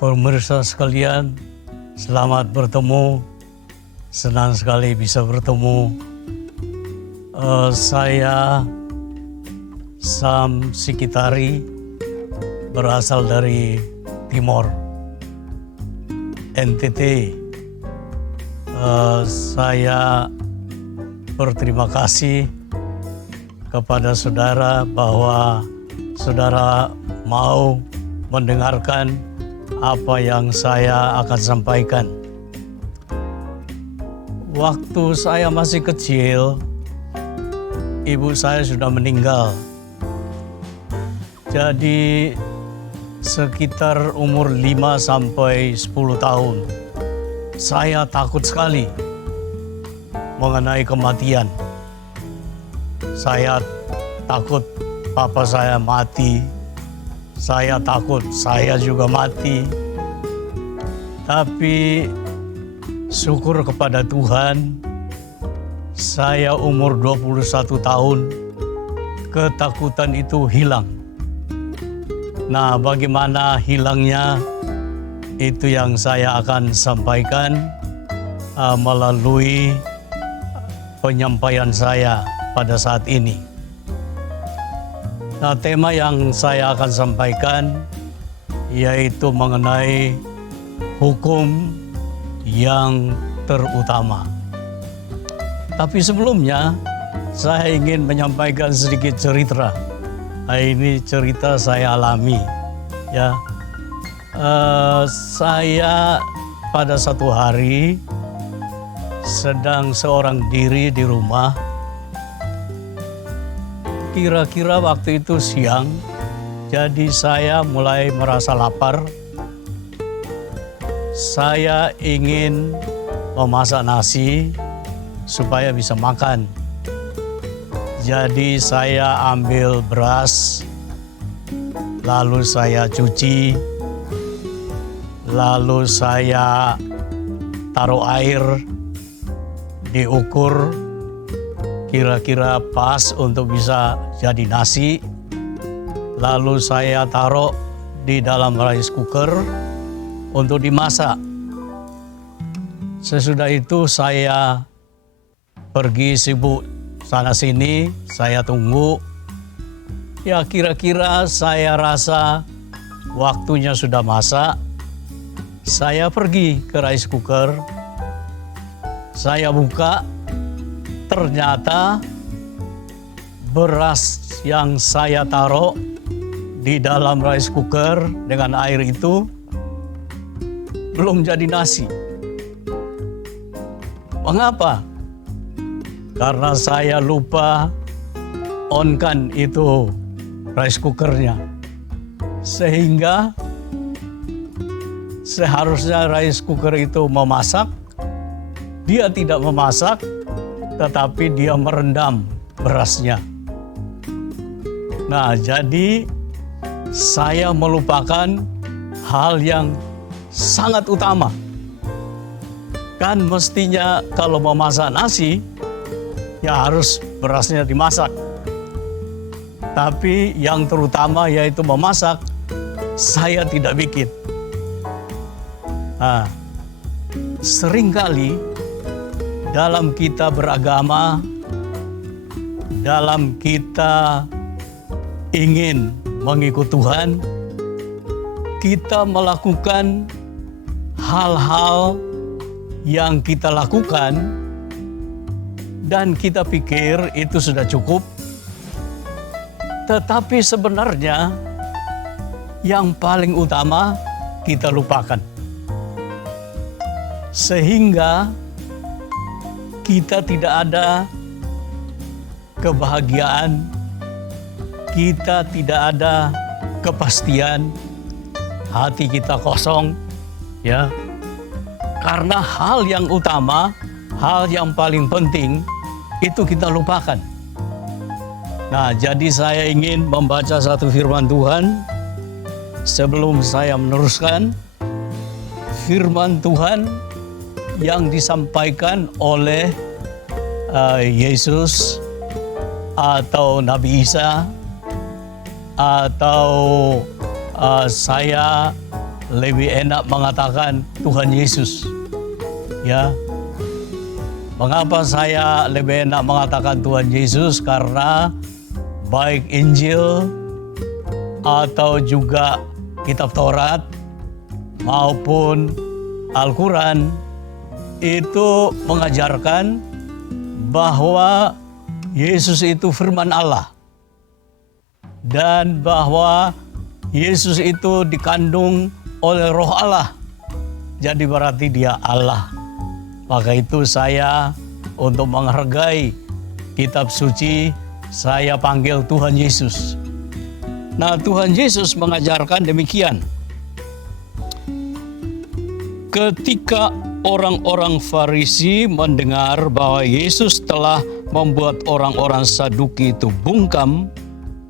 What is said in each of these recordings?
Pemirsa sekalian, selamat bertemu. Senang sekali bisa bertemu. Saya Sam Sikitari, berasal dari Timor, NTT. Saya berterima kasih kepada saudara bahwa saudara mau mendengarkan apa yang saya akan sampaikan. Waktu saya masih kecil, ibu saya sudah meninggal. Jadi sekitar umur 5 sampai 10 tahun, saya takut sekali mengenai kematian. Saya takut papa saya mati. Saya takut saya juga mati. Tapi syukur kepada Tuhan, saya umur 21 tahun, ketakutan itu hilang. Nah, bagaimana hilangnya? Itu yang saya akan sampaikan melalui penyampaian saya pada saat ini. Nah, tema yang saya akan sampaikan yaitu mengenai hukum yang terutama. Tapi sebelumnya, saya ingin menyampaikan sedikit cerita. Nah, ini cerita saya alami. Ya, saya pada satu hari sedang seorang diri di rumah. Kira-kira waktu itu siang, jadi saya mulai merasa lapar. Saya ingin memasak nasi supaya bisa makan. Jadi saya ambil beras, lalu saya cuci, lalu saya taruh air, diukur kira-kira pas untuk bisa jadi nasi. Lalu saya taruh di dalam rice cooker untuk dimasak. Sesudah itu saya pergi sibuk sana sini, saya tunggu. Ya, kira-kira saya rasa waktunya sudah masak. Saya pergi ke rice cooker, saya buka. Ternyata beras yang saya taruh di dalam rice cooker dengan air itu belum jadi nasi. Mengapa? Karena saya lupa on-kan itu rice cookernya. Sehingga seharusnya rice cooker itu memasak, dia tidak memasak, tetapi dia merendam berasnya. Nah, jadi saya melupakan hal yang sangat utama. Kan mestinya kalau memasak nasi, ya harus berasnya dimasak. Tapi yang terutama yaitu memasak, saya tidak bikin. Nah, seringkali dalam kita beragama, dalam kita ingin mengikut Tuhan, kita melakukan hal-hal yang kita lakukan dan kita pikir itu sudah cukup. Tetapi sebenarnya yang paling utama kita lupakan. Sehingga kita tidak ada kebahagiaan, kita tidak ada kepastian, hati kita kosong, ya. Karena hal yang utama, hal yang paling penting, itu kita lupakan. Nah, jadi saya ingin membaca satu firman Tuhan sebelum saya meneruskan. firman Tuhan yang disampaikan oleh Yesus atau Nabi Isa, atau saya lebih enak mengatakan Tuhan Yesus. Ya. Mengapa saya lebih enak mengatakan Tuhan Yesus? Karena baik Injil atau juga kitab Taurat maupun Al-Quran itu mengajarkan bahwa Yesus itu firman Allah dan bahwa Yesus itu dikandung oleh Roh Allah. Jadi berarti dia Allah. Maka itu saya untuk menghargai kitab suci, saya panggil Tuhan Yesus. Nah, Tuhan Yesus mengajarkan demikian. Ketika orang-orang Farisi mendengar bahwa Yesus telah membuat orang-orang Saduki itu bungkam,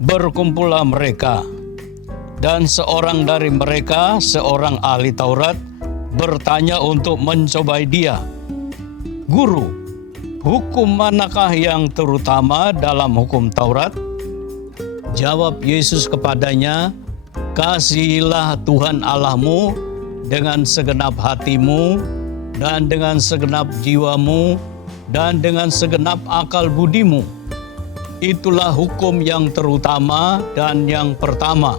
berkumpullah mereka. Dan seorang dari mereka, seorang ahli Taurat, bertanya untuk mencobai dia. Guru, hukum manakah yang terutama dalam hukum Taurat? Jawab Yesus kepadanya, kasihilah Tuhan Allahmu dengan segenap hatimu, dan dengan segenap jiwamu, dan dengan segenap akal budimu. Itulah hukum yang terutama dan yang pertama.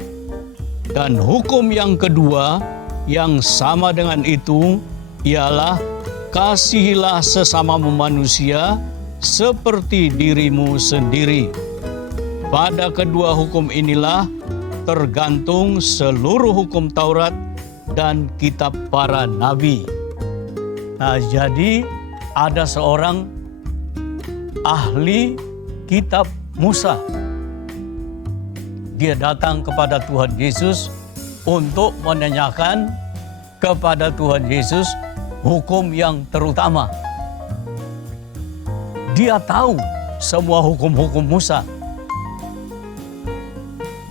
Dan hukum yang kedua yang sama dengan itu ialah kasihilah sesamamu manusia seperti dirimu sendiri. Pada kedua hukum inilah tergantung seluruh hukum Taurat dan kitab para nabi. Nah, jadi ada seorang ahli kitab Musa. Dia datang kepada Tuhan Yesus untuk menanyakan kepada Tuhan Yesus hukum yang terutama. Dia tahu semua hukum-hukum Musa.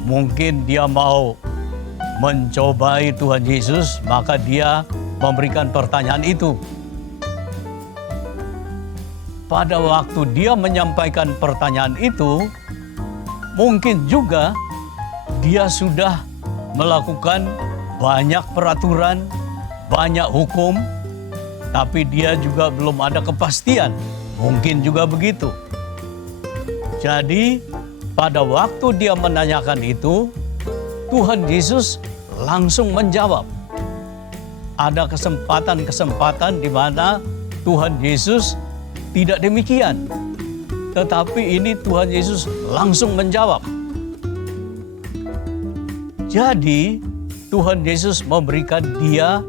Mungkin dia mau mencobai Tuhan Yesus, maka dia memberikan pertanyaan itu. Pada waktu dia menyampaikan pertanyaan itu, mungkin juga dia sudah melakukan banyak peraturan, banyak hukum, tapi dia juga belum ada kepastian. Mungkin juga begitu. Jadi, pada waktu dia menanyakan itu, Tuhan Yesus langsung menjawab. Ada kesempatan-kesempatan di mana Tuhan Yesus tidak demikian. Tetapi ini Tuhan Yesus langsung menjawab. Jadi, Tuhan Yesus memberikan dia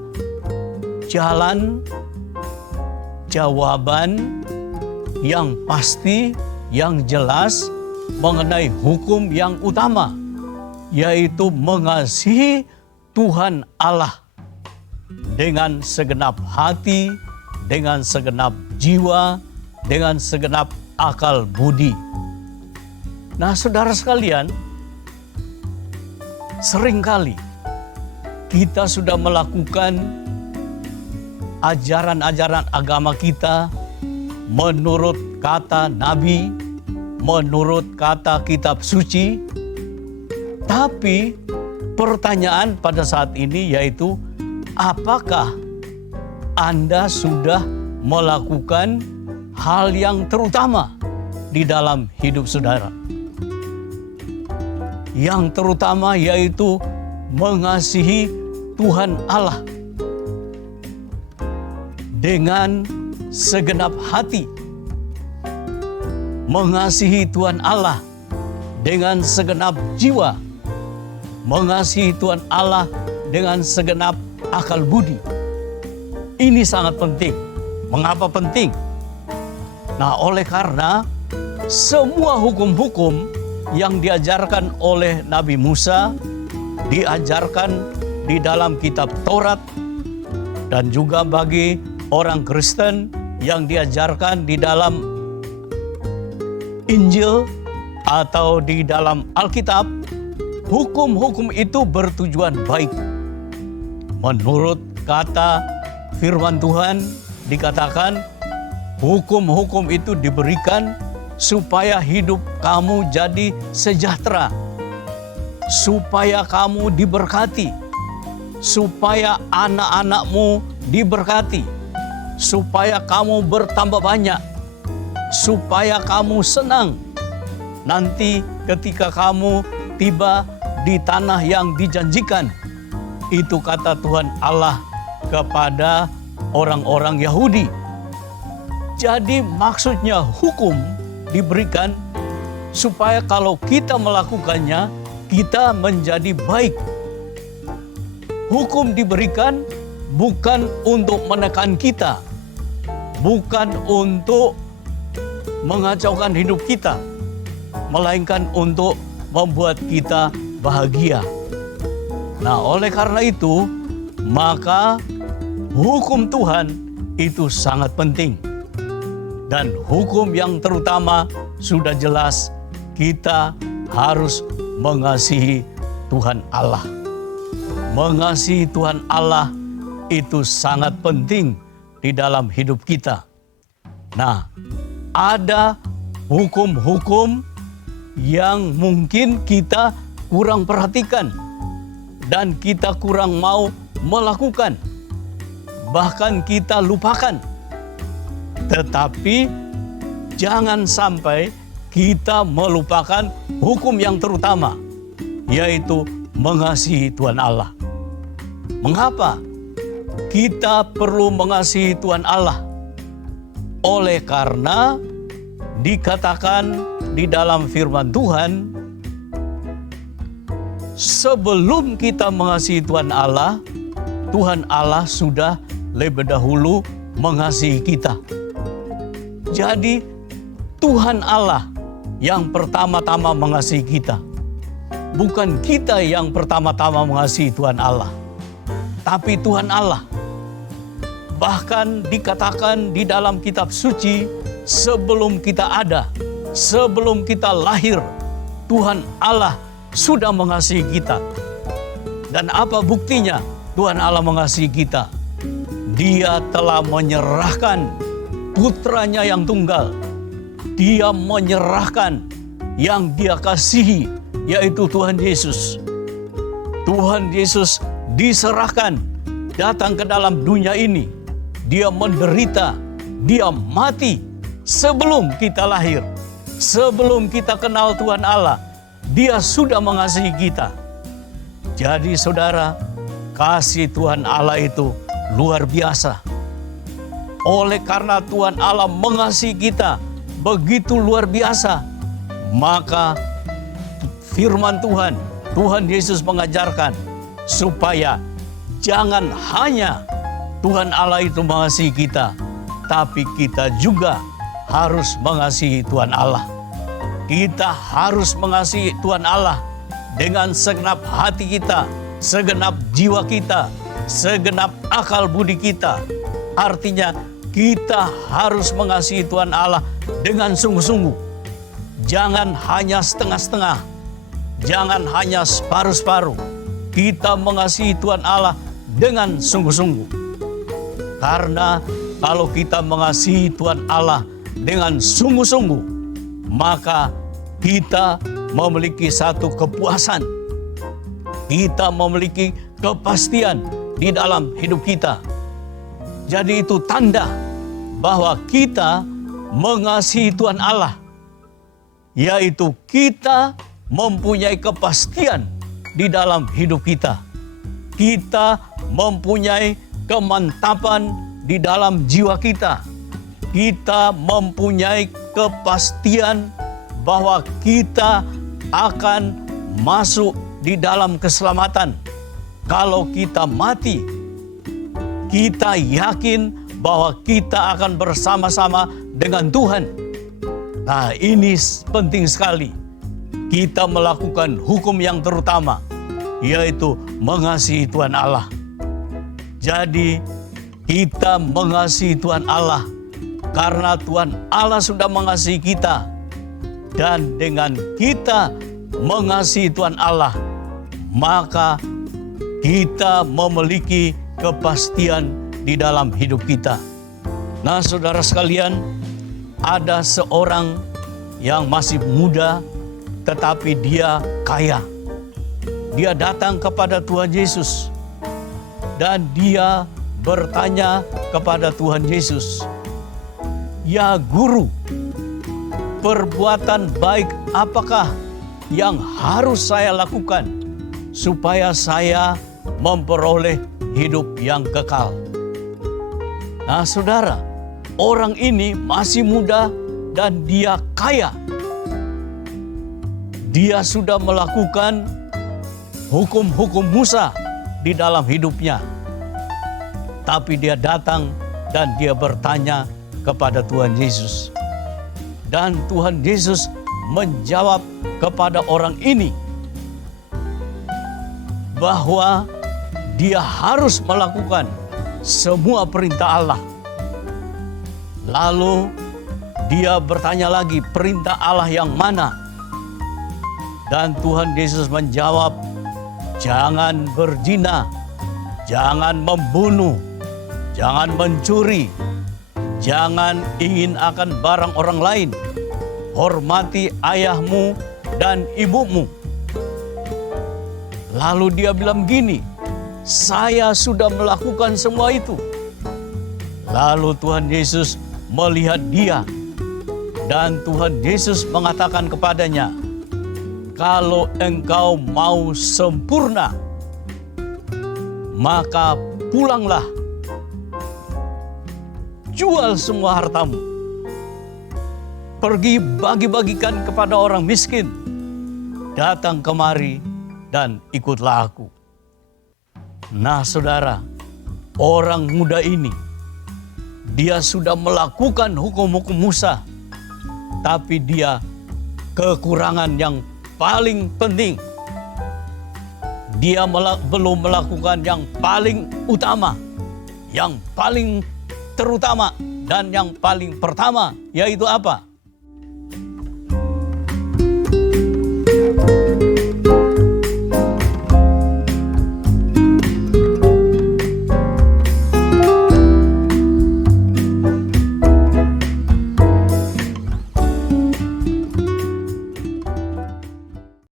jawaban yang pasti, yang jelas mengenai hukum yang utama, yaitu mengasihi Tuhan Allah dengan segenap hati, dengan segenap jiwa, dengan segenap akal budi. Nah, saudara sekalian, seringkali kita sudah melakukan ajaran-ajaran agama kita menurut kata Nabi, menurut kata kitab suci. Tapi pertanyaan pada saat ini yaitu, apakah Anda sudah melakukan hal yang terutama di dalam hidup saudara? Yang terutama yaitu mengasihi Tuhan Allah dengan segenap hati, mengasihi Tuhan Allah dengan segenap jiwa, mengasihi Tuhan Allah dengan segenap akal budi. Ini sangat penting. Mengapa penting? Nah, oleh karena semua hukum-hukum yang diajarkan oleh Nabi Musa, diajarkan di dalam kitab Taurat, dan juga bagi orang Kristen yang diajarkan di dalam Injil atau di dalam Alkitab, hukum-hukum itu bertujuan baik menurut kata firman Tuhan dikatakan, hukum-hukum itu diberikan supaya hidup kamu jadi sejahtera, supaya kamu diberkati, supaya anak-anakmu diberkati, supaya kamu bertambah banyak, supaya kamu senang nanti ketika kamu tiba di tanah yang dijanjikan. Itu kata Tuhan Allah kepada orang-orang Yahudi. Jadi maksudnya hukum diberikan supaya kalau kita melakukannya, kita menjadi baik. Hukum diberikan bukan untuk menekan kita, bukan untuk mengacaukan hidup kita, melainkan untuk membuat kita bahagia. Nah, oleh karena itu, maka hukum Tuhan itu sangat penting. Dan hukum yang terutama sudah jelas, kita harus mengasihi Tuhan Allah. Mengasihi Tuhan Allah itu sangat penting di dalam hidup kita. Nah, ada hukum-hukum yang mungkin kita kurang perhatikan dan kita kurang mau melakukan. Bahkan kita lupakan. Tetapi jangan sampai kita melupakan hukum yang terutama, yaitu mengasihi Tuhan Allah. Mengapa kita perlu mengasihi Tuhan Allah? Oleh karena dikatakan di dalam firman Tuhan, sebelum kita mengasihi Tuhan Allah sudah lebih dahulu mengasihi kita. Jadi Tuhan Allah yang pertama-tama mengasihi kita. Bukan kita yang pertama-tama mengasihi Tuhan Allah, tapi Tuhan Allah. Bahkan dikatakan di dalam kitab suci, sebelum kita ada, sebelum kita lahir, Tuhan Allah sudah mengasihi kita. Dan apa buktinya Tuhan Allah mengasihi kita? Dia telah menyerahkan putranya yang tunggal. Dia menyerahkan yang Dia kasihi, yaitu Tuhan Yesus. Tuhan Yesus diserahkan datang ke dalam dunia ini. Dia menderita, Dia mati sebelum kita lahir. Sebelum kita kenal Tuhan Allah, Dia sudah mengasihi kita. Jadi saudara, kasih Tuhan Allah itu luar biasa. Oleh karena Tuhan Allah mengasihi kita begitu luar biasa, maka firman Tuhan Yesus mengajarkan supaya jangan hanya Tuhan Allah itu mengasihi kita, tapi kita juga harus mengasihi Tuhan Allah. Kita harus mengasihi Tuhan Allah dengan segenap hati kita, segenap jiwa kita, segenap akal budi kita. Artinya kita harus mengasihi Tuhan Allah dengan sungguh-sungguh. Jangan hanya setengah-setengah, jangan hanya separuh-separuh. Kita mengasihi Tuhan Allah dengan sungguh-sungguh. Karena kalau kita mengasihi Tuhan Allah dengan sungguh-sungguh, maka kita memiliki satu kepuasan. Kita memiliki kepastian di dalam hidup kita. Jadi itu tanda bahwa kita mengasihi Tuhan Allah, yaitu kita mempunyai kepastian di dalam hidup kita. Kita mempunyai kemantapan di dalam jiwa kita. Kita mempunyai kepastian bahwa kita akan masuk di dalam keselamatan. Kalau kita mati, kita yakin bahwa kita akan bersama-sama dengan Tuhan. Nah, ini penting sekali. Kita melakukan hukum yang terutama, yaitu mengasihi Tuhan Allah. Jadi, kita mengasihi Tuhan Allah karena Tuhan Allah sudah mengasihi kita. Dan dengan kita mengasihi Tuhan Allah, maka kita memiliki kepastian di dalam hidup kita. Nah, saudara sekalian, ada seorang yang masih muda tetapi dia kaya. Dia datang kepada Tuhan Yesus dan dia bertanya kepada Tuhan Yesus, "Ya Guru, perbuatan baik apakah yang harus saya lakukan supaya saya memperoleh hidup yang kekal?" Nah, saudara, orang ini masih muda dan dia kaya. Dia sudah melakukan hukum-hukum Musa di dalam hidupnya. Tapi dia datang dan dia bertanya kepada Tuhan Yesus. Dan Tuhan Yesus menjawab kepada orang ini bahwa dia harus melakukan semua perintah Allah. Lalu dia bertanya lagi, perintah Allah yang mana? Dan Tuhan Yesus menjawab, jangan berzina, jangan membunuh, jangan mencuri, jangan ingin akan barang orang lain, hormati ayahmu dan ibumu. Lalu dia bilang gini, saya sudah melakukan semua itu. Lalu Tuhan Yesus melihat dia dan Tuhan Yesus mengatakan kepadanya, kalau engkau mau sempurna, maka pulanglah, jual semua hartamu, pergi bagi-bagikan kepada orang miskin, datang kemari dan ikutlah aku. Nah, saudara, orang muda ini, dia sudah melakukan hukum-hukum Musa, tapi dia kekurangan yang paling penting. Dia belum melakukan yang paling utama, yang paling terutama, dan yang paling pertama, yaitu apa?